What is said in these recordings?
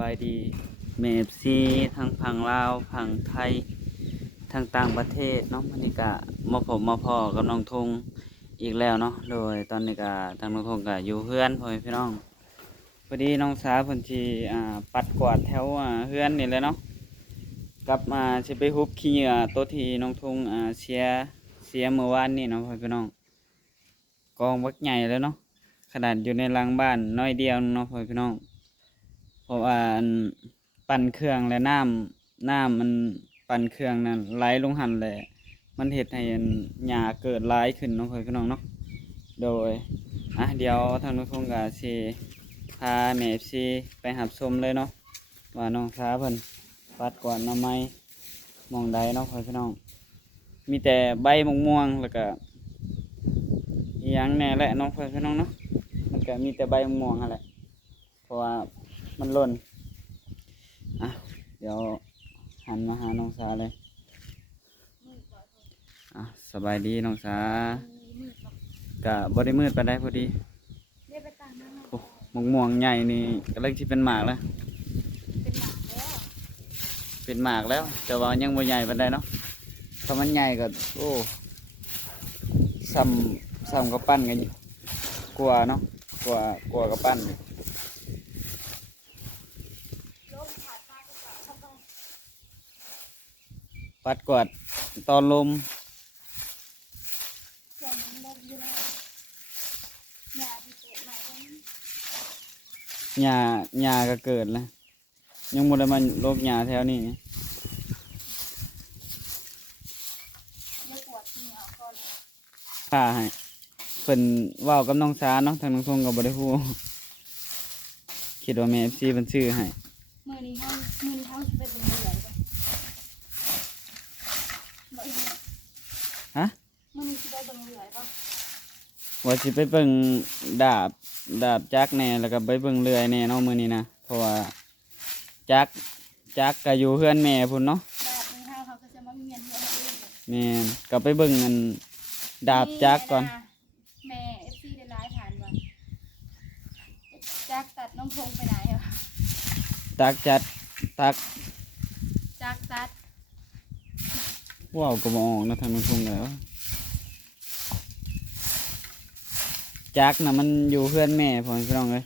บายดีเมฟซีทั้งพังลาวพังไทยทั้งต่างประเทศเนาะมันนี่กะมาผมมาพอกับน้องทงอีกแล้วเนาะโดยตอนนี้กะทางน้องทงกะอยู่เฮือนพ่อแม่พี่น้องพอดีน้องสาวเพิ่นสิปัดกวาดแถวเฮือนนี่แหละเนาะกลับมาสิไปฮุบขี้เหงื่อตัวที่น้องทงเสียเมื่อวานนี่เนาะพ่อแม่พี่น้องกองบักใหญ่เลยเนาะขนาดอยู่ในหลังบ้านน้อยเดียวเนาะพ่อแม่พี่น้องเพราะว่าปั่นเครื่องและน้ำมันปั่นเครื่องนั้นไหลลงหันแหละมันเฮ็ดให้หญ้าเกิดหลายขึ้นเนาะพ่อพี่น้องเนาะโดยเดี๋ยวทางน้องทงก็สิพาแม่ FC ไปหับชมเลยเนาะว่าน้องสาวเพิ่นปัดกวาดหน่อไม้หม้องใดเนาะพ่อพี่น้องมีแต่ใบม่วงๆแล้วก็อีหยังแหน่แหละเนาะพ่อพี่น้องเนาะมันก็มีแต่ใบม่วงนั่นแหละเพราะว่ามันหล่นเดี๋ยวหันมาหาน้องสาเลยสบายดีน้องสากะบ่ได้มืดปานใดพอดีโอ้ม่วงใหญ่นี่กำลังสิเป็นหมากแล้วเป็นหมากแล้วแต่ว่ายังบ่ใหญ่ปานใดเนาะถ้ามันใหญ่ก็โอ้ซ้ำกับปั้นกันอยู่กลัวเนาะกลัวกับปั้นปัดกวาดตอนลมหญ้าก็เกิดแล้วยังบ่ได้มาโรคหญ้าแถวนี้ค่าให้เพิ่นเว้ากับน้องสาเนาะทางน้องทงก็บ่ได้ฮู้คิดว่าแม่ FC เพิ่นซื้อให้มื้อนี้เฮาสิไปเบิ่งเรือบ่ฮะมื้อนี้สิไปเบิ่งเรือบ่ว่าสิไปเบิ่งดาบจักแน่แล้วก็ไปเบิ่งเรื่อยแน่เนาะมื้อนี้นะเพราะว่าจักก็อยู่เฮือนแม่พุ่นเนาะดาบในเฮาเขาก็จะมาเมียนเฮือนเอง แม่นก็ไปเบิ่งอันดาบจักก่อนแม่ FC ได้หลายผ่านว่าจักตัดน้องพงไปไหนอ่ะตักจัตัดว้าวก็บ่ออกนะทางน้องทงแล้วจักน่ะมันอยู่เฮือนแม่พ่อพี่น้องเอ้ย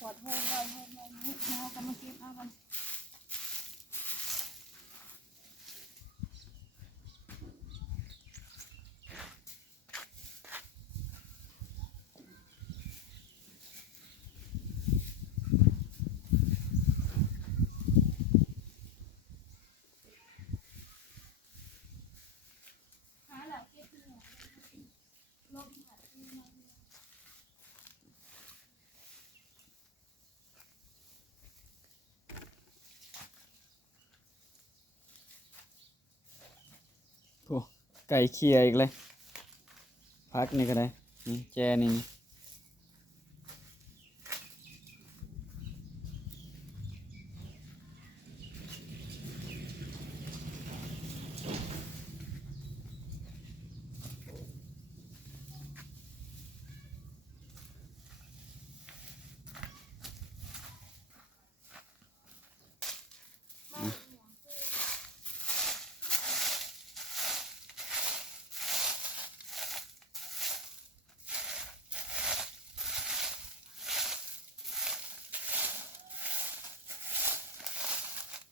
ปวดหัวเราก็มาเก็บเอากันโอ้ไก่เคียอีกเลยพักนี่ก็ได้นี่แจนี่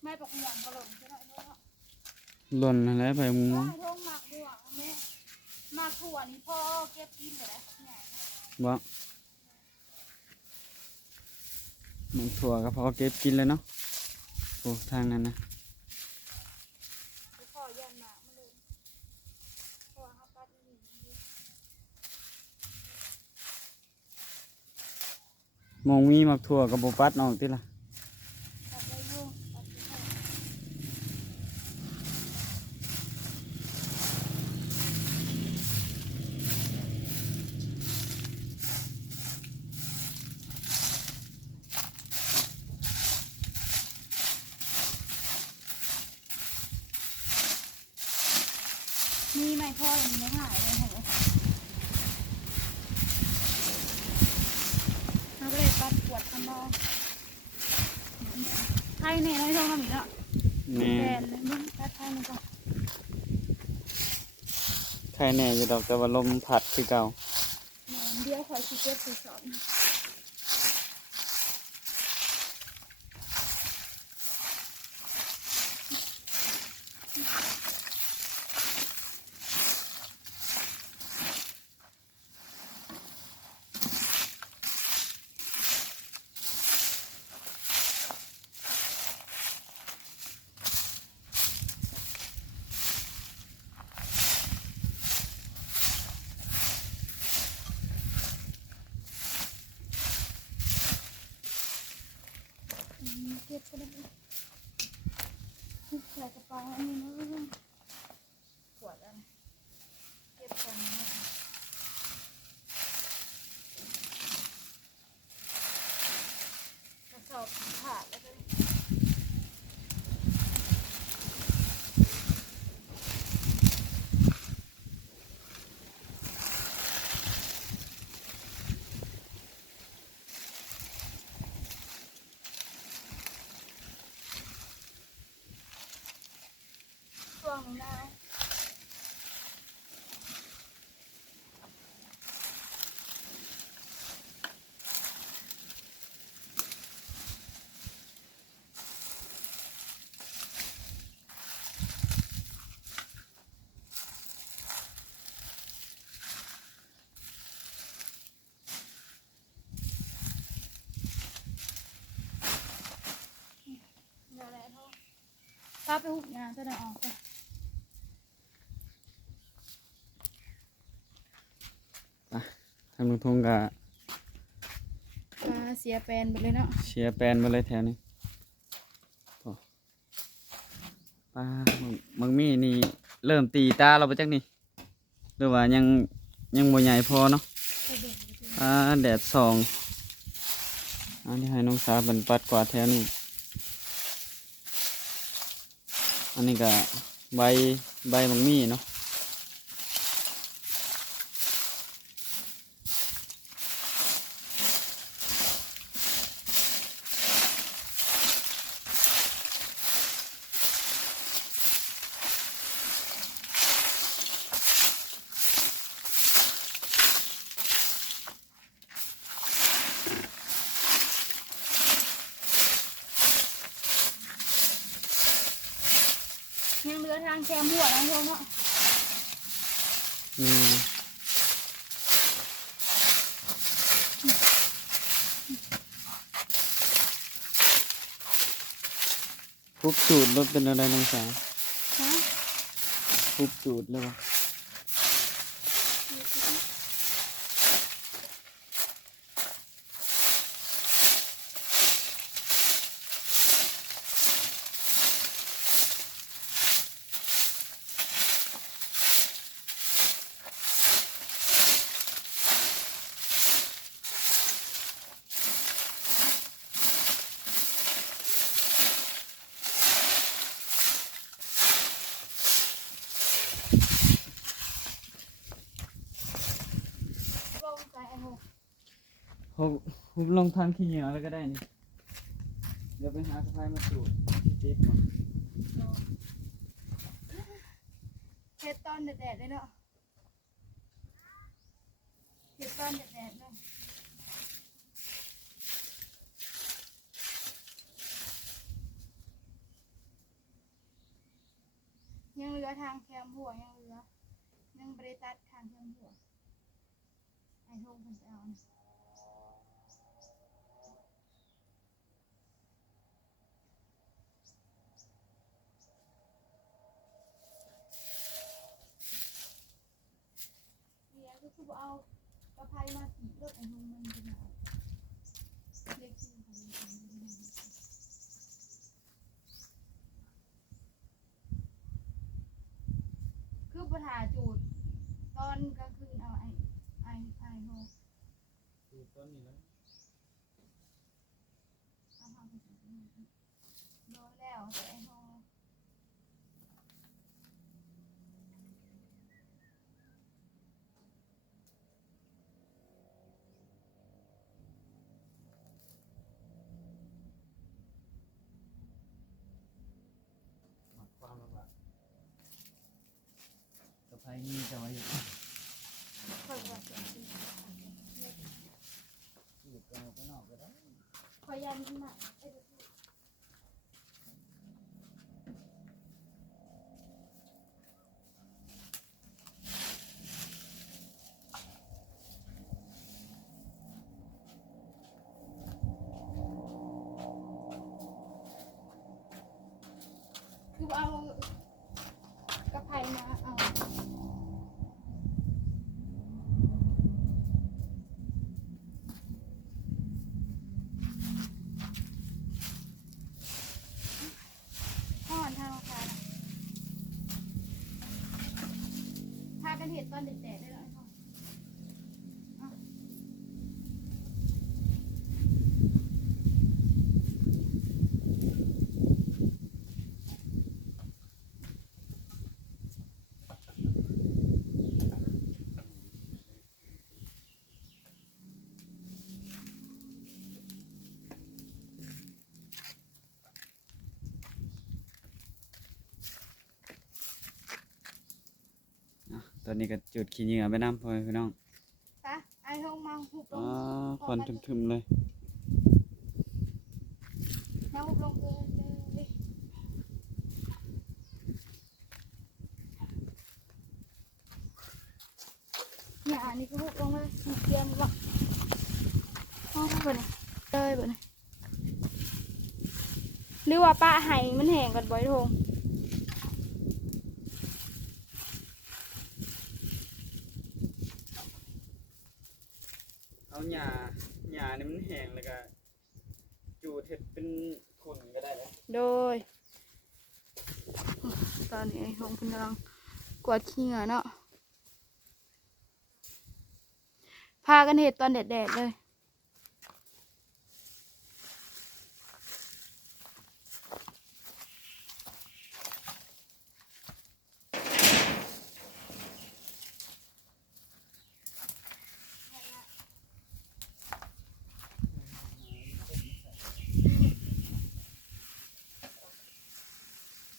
ไม่ปกหม่วงก็หล่นใช่ไหมเนาะหล่นอะไรไปมึงทงหมักบวกแม่หมักถั่วนี่พ่อเก็บกินก็ได้ใหญ่บ่มันถั่วก็พอเก็บกินเลยเนาะโอ้ทางนั้นนะพ่อยันหมากมาเลยพ่อเฮาปัดนี่มองมีมักถั่วกับบ่ปัดออกติล่ะปัดได้อยู่ปัด มีไหมพ่อยังไม่หายเลยเหรอเราก็เลยปัดปวดข้างนอกไทยเนี่ยน้อยทองทำอีกแล้ว แม่ แฟนเลยมึงตัดไทยนี่ก่อน ใครแน่อยู่ดอกแต่ว่าลมพัดคือเก่า เดี๋ยวขอชิเก็บสอบเก็บก็ได้ใส่กระเป๋าอันนี้นะปวดอันเก็บก่อนนะกระสอบขาดแล้วก็ช่วงนี้นะเดี๋ยวแล้วถ้าไปหุบงานจะได้ออกไป ทางลุงทงก็ เสียแฟนหมดเลยเนาะ เชียร์แปลนมาเลยแถวนี้โอ้ป้ามังมี่นี่เริ่มตีตาเราไปจักนี่หรือว่ายังบ่ใหญ่พอเนาะ ไปเบิ่งดู แดดส่องอันนี้ให้น้องสาวเป็นปัดกวาดแถวนี้อันนี้ก็ใบมังมี่เนาะยังเหลือทางแคมหัวนะพงเนาะ อืมปุ๊บจูดรถเป็นอะไรน้องสาว ฮะ ปุ๊บจูดเลยวะ ลงใจไอ้โห หุบลงทางขี้เหนียวแล้วก็ได้นี่เดี๋ยวไปหาสะพายมาจูดติดมา เฮ็ดตอนแดดๆเลยเนาะเฮ็ดตอนแดดๆเลยยังเหลือทางแคมหัวยังเหลือยังบริตัดทางแคมหัวไอ้โทงคนจะเอานะเดี๋ยวก็คือเอากระไพมาตีรถไอ้โทงมันจะมาเล็กจริงค่ะคือปัญหาจูดตอนกลางคืนเอาไอ้โทง จูดต้นนี้แล้ว เอามาไปใส่ถุงมือโดนแล้วแต่ไอ้โฮ อยันขึ้นมาคือเอากระไพมาเอาห่อนทางราคาพากันเห็นตอนเด็กๆได้เลยค่ะตอนนี้ก็จุดขี้เหงื่อไปน้ำพ่อแม่พี่น้อง ไปไอ้ทงมาหุบล อ๋อง ควันทึมๆเลย มาหุบลงเลยเนี่ยอันนี้ก็หุบลงเลยเตรียมวะอ๋อเปิดเลยเปิดเลยหรือว่าป้าไห้มันแห้งก่อนบ่อยทง เอาหญ้านี่มันแห้งแล้วก็จูดเห็ดเป็นขนก็ได้เลย โดยตอนนี้ไอ้ทงกำลังกวาดขี้เหงื่อเนาะพากันเห็ดตอนแดดๆเลย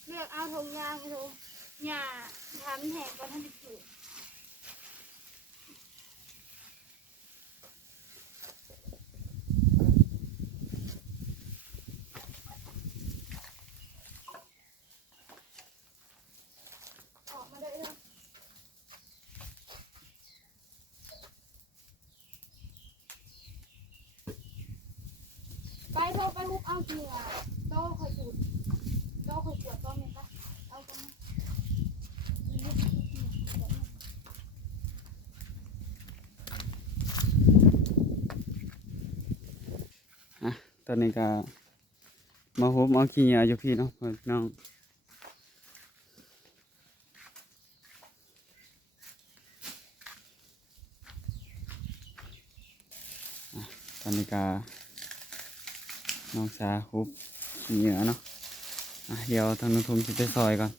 เลือกเอาทงยางไปทงหญ้าทำแห้งก่อนให้มันสุกออกมาได้เลยไปโทรไปฮุบเอาเกลือโต้คอยจุดโต้คอยขวดต้มเนี่ยปะเอาตรงนี้ ตอนนี้ก็มาฮุบเอาขี้เหงื่ออยู่พี่เนาะพ่อแม่พี่น้องตอนนี้ก็น้องสาฮุบขี้เหงื่อเนาะเดี๋ยวทางน้องทงจะไปซอยก่อน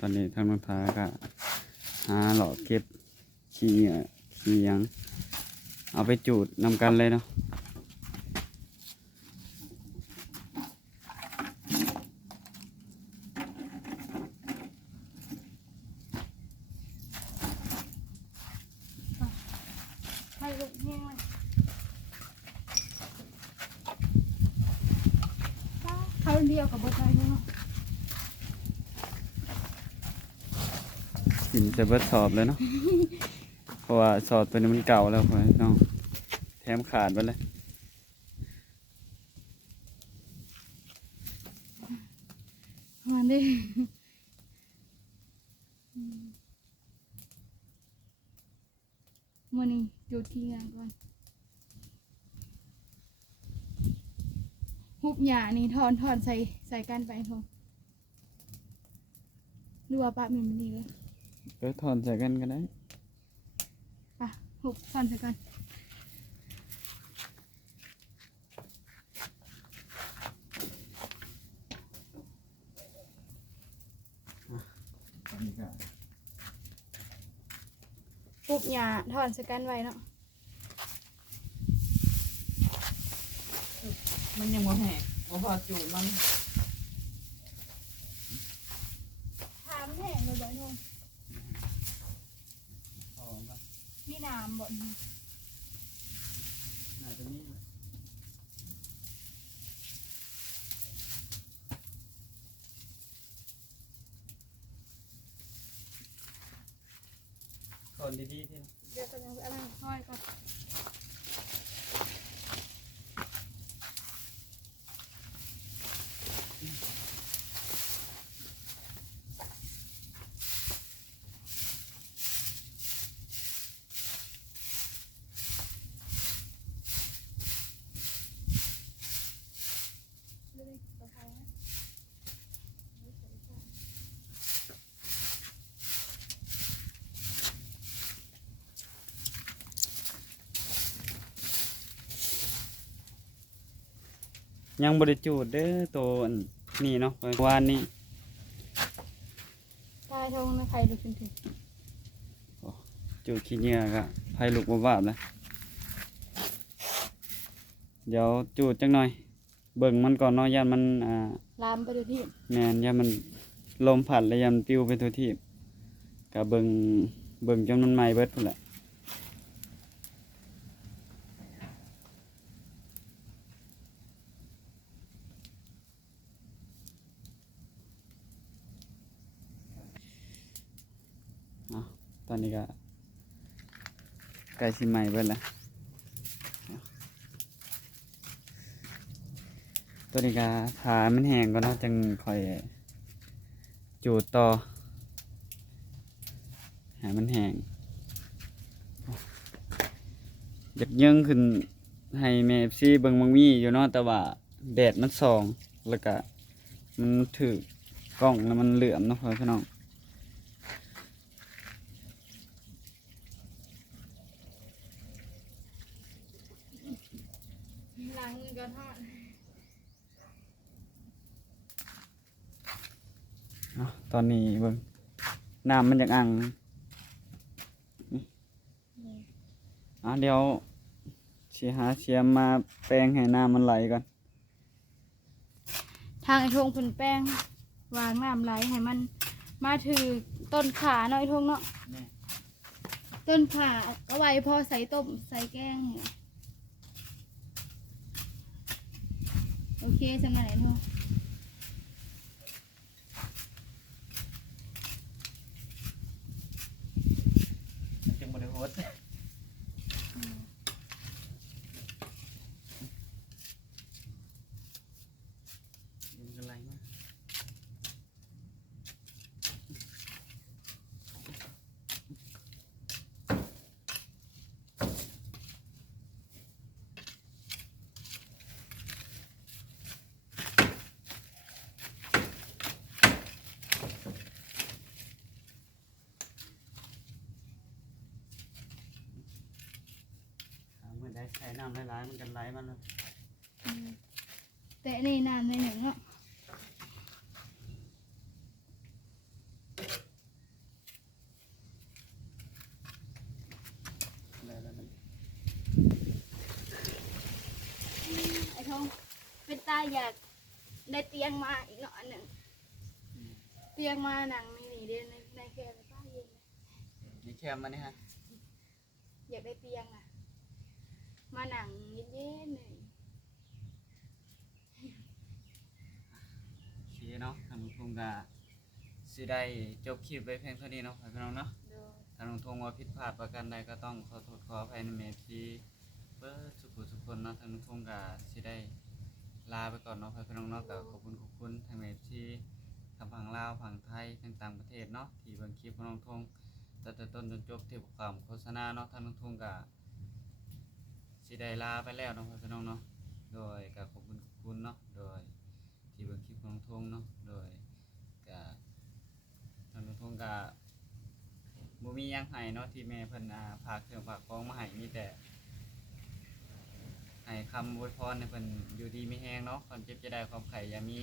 ตอนนี้ทางน้องทาก็หาหลอดเก็บขี้เหงื่อขี้หยังเอาไปจูดนำกันเลยเนาะ ให้ลูกแห้งเลยเขาเดียวกับบทใจเนาะ น ถิ่มใส่เบิดสอบเลยเนาะ เพราะว่าสอบตัวนี้มันเก่าแล้วพ่อน้องแถมขาดไปเลย มาดิมื้อนี้อยู่ที่งานก่อนฮุบหญ้านี่ถอนใส่กันไปโทหรือว่าปะมันดีเลย ถอนใส่กันก็ได้ ปะฮุบถอนใส่กัน ปุ๊บหยาถอนสกันไว้เนาะ มันยังบ่แห้งบ่พอจูดมัน ถามแห้งเลยบ่นุ่มมีน้ำบ่น น่าจะมีแหละถอนดีๆที่ เดี๋ยวกำลังไปอะไรห้อยก่อนเดี๋ยวๆไปเอานะยังบริจูดเด้อตัวอันนี่เนาะวานนี้ ตายทงนะใครดูขึ้นถึง จูดขี้เหงื่อก็ไผลุกบ่บาบแล้วเดี๋ยวจูดจังหน่อย เบิ่งมันก่อนเนาะย่านมันลามไปดูที่ แม่นย่านมันลมพัดแล้วย่านมันปลิวไปทั่วที่ก็เบิ่งจนมันไหม้เบิดพุ่นแหละตอนนี้ก็ใกล้สิไหม้เบิดแล้วตัวนี้ก็ถามันแห้งก่อนเนาะจังค่อยจูดต่อให้มันแห้งอยากยังขึ้นให้แม่ FC เบิ่งมังมีอยู่เนาะแต่ว่าแดดมันส่องแล้วก็มันถือกล้องแล้วมันเหลื่อมเนาะพี่น้อง ล้างมือก่อนทอด ตอนนี้เบิ่งน้ำมันจากอ่างเดี๋ยวสิหาเสียมมาแปรงให้น้ำมันไหลก่อน ทางไอ้ทงเป็นแป้งวางน้ำไหลให้มันมาถือต้นขาเนาะไอ้ทงเนาะต้นขาเอาไว้พอใส่ต้มใส่แกงเนี่ยโอเคสำหรับไอ้ทง จังบ่ได้โฮดมันไหลมาเมื่อได้ใช้น้ำหลายๆมันกันไหลมาเลย แต่นี่น้ำในหนึ่งเนาะ ไอ้ทองเป็นตาอยากได้เตียงมาอีกหน่อยหนึ่งเตียงมาหนังนี่เด่นในแค่ป้าเย็น นี่แคมมานี่ฮะ อยากได้เตียงอ่ะ มาหนังเย็นๆหน่อย โอเคเนาะทางลุงกะเส สิได้จบคลิปไว้เพียงเท่านี้เนาะพี่น้องเนาะ โดย ถ้าน้องทงว่าผิดพลาดประการใดก็ต้องขอโทษขออภัยในเมที่เบิดสุขคนเนาะทางน้องทงก็สิได้ลาไปก่อนเนาะพี่น้องเนาะก็ขอบคุณทางเมที่ทางฝั่งลาวฝั่งไทยทั้งต่างประเทศเนาะที่เบิ่งคลิปของน้องทงตั้งแต่ต้นจนจบที่ความโฆษณาเนาะทางน้องทงก็สิได้ลาไปแล้วเนาะพี่น้องเนาะโดยก็ขอบคุณเนาะโดยที่เบิ่งคลิปของน้องทงเนาะโดยก็ทางน้องทงก็บ่มีหยังให้เนาะที่แม่เพิ่นฝากเครื่องฝากของมาให้มีแต่ให้คำอวยพรให้เพิ่นอยู่ดีมีแฮงเนาะความเจ็บจะได้ความไข่อย่ามี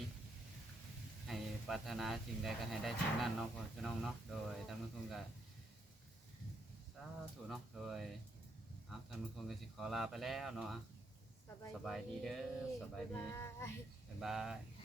ให้ปรารถนาสิ่งใดก็ให้ได้สิ่งนั้นเนาะพ่อพี่น้องเนาะโดยทางทุกคนก็สาธุเนาะโดยทางทุกคนก็สิขอลาไปแล้วเนาะสบายดีเด้อสบายดี บ๊ายบาย บ๊ายบาย